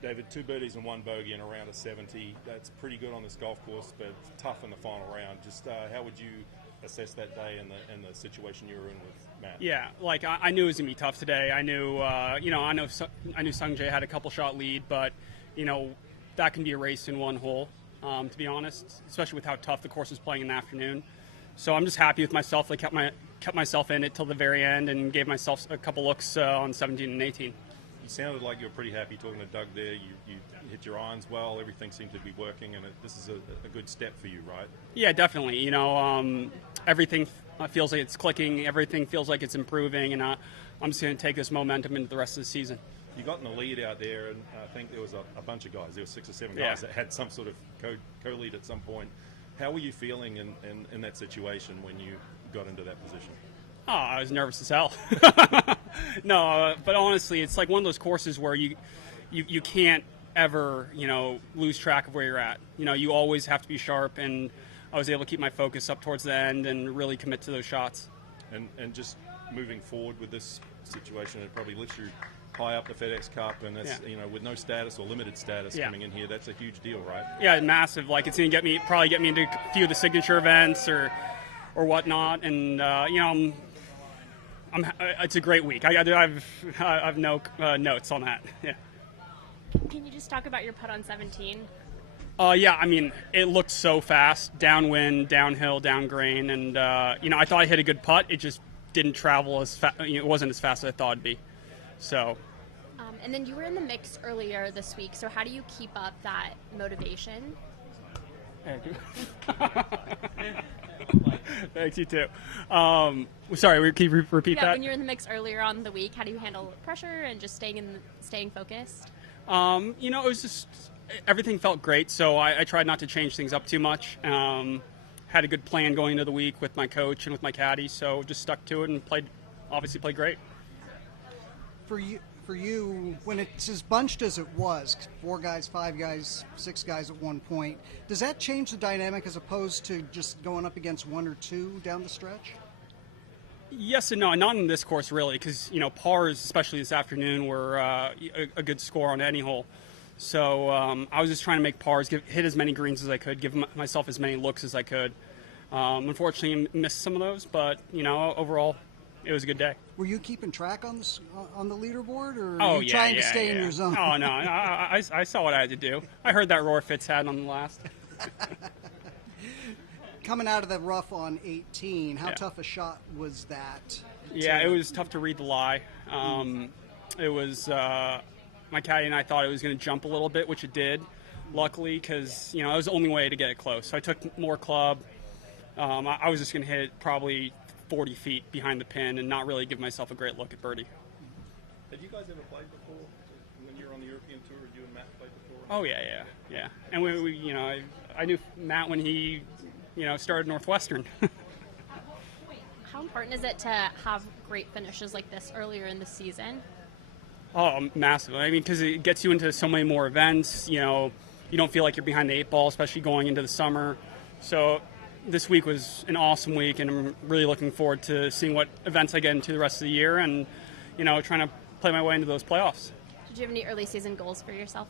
David, 2 birdies and 1 bogey in a round of 70. That's pretty good on this golf course, but tough in the final round. Just how would you assess that day and the situation you were in with Matt? Yeah, like I knew it was gonna be tough today. I knew, I knew Sungjae had a couple shot lead, but that can be erased in one hole. To be honest, especially with how tough the course was playing in the afternoon. So I'm just happy with myself. I kept myself in it till the very end and gave myself a couple looks on 17 and 18. You sounded like you were pretty happy talking to Doug there. You hit your irons well. Everything seemed to be working, and this is a good step for you, right? Yeah, definitely. Everything feels like it's clicking. Everything feels like it's improving, and I'm just going to take this momentum into the rest of the season. You got in the lead out there, and I think there was a bunch of guys. There were 6 or 7 guys that had some sort of co-lead at some point. How were you feeling in that situation when you got into that position? Oh, I was nervous as hell. No, but honestly, it's like one of those courses where you can't ever, lose track of where you're at. You always have to be sharp, and I was able to keep my focus up towards the end and really commit to those shots. And just moving forward with this situation, it probably lifts you high up the FedEx Cup, and that's, with no status or limited status coming in here, that's a huge deal, right? Yeah, massive. Like, it's going to probably get me into a few of the signature events or whatnot, and it's a great week. I've no notes on that. Yeah. Can you just talk about your putt on 17? It looked so fast, downwind, downhill, down grain, and I thought I hit a good putt. It just didn't travel as fast. It wasn't as fast as I thought it'd be. So. And then you were in the mix earlier this week. So how do you keep up that motivation? Thanks, you too. Sorry, can you repeat that? When you were in the mix earlier on the week, how do you handle pressure and just staying focused? It was just everything felt great, so I tried not to change things up too much. Had a good plan going into the week with my coach and with my caddy, so just stuck to it and played great. For you, when it's as bunched as it was, 4 guys, 5 guys, 6 guys at one point, does that change the dynamic as opposed to just going up against 1 or 2 down the stretch? Yes and no, not in this course really, because pars, especially this afternoon, were a good score on any hole. So I was just trying to make pars, hit as many greens as I could, give myself as many looks as I could. Unfortunately, missed some of those, but overall, it was a good day. Were you keeping track on the leaderboard, or were you trying to stay in your zone? Oh no, I saw what I had to do. I heard that roar Fitz had on the last. Coming out of the rough on 18, how tough a shot was that? Yeah, it was tough to read the lie. It was my caddy and I thought it was going to jump a little bit, which it did, luckily, because it was the only way to get it close. So I took more club. I was just going to hit it probably 40 feet behind the pin and not really give myself a great look at birdie. Had you guys ever played before? When you were on the European Tour, you and Matt played before? Oh yeah. And we I knew Matt when he started Northwestern. How important is it to have great finishes like this earlier in the season? Oh, massive. Because it gets you into so many more events. You don't feel like you're behind the 8 ball, especially going into the summer. So this week was an awesome week, and I'm really looking forward to seeing what events I get into the rest of the year and, trying to play my way into those playoffs. Did you have any early season goals for yourself?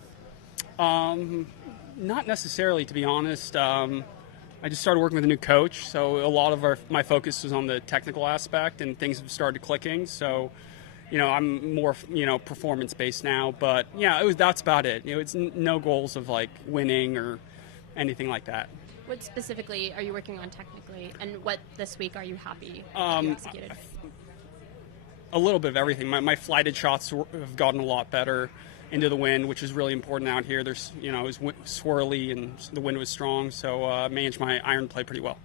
Not necessarily, to be honest. I just started working with a new coach, so a lot of my focus was on the technical aspect, and things have started clicking. So, I'm more, performance-based now. But, that's about it. It's no goals of, winning or anything like that. What specifically are you working on technically, and what this week are you happy that you executed? A little bit of everything. My flighted shots have gotten a lot better into the wind, which is really important out here. There's, it was swirly and the wind was strong, so I managed my iron play pretty well.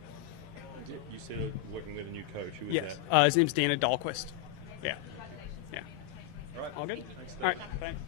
You said working with a new coach. Who is that? His name's Dana Dahlquist. Yeah. All right. All good? Thanks, all right, thanks.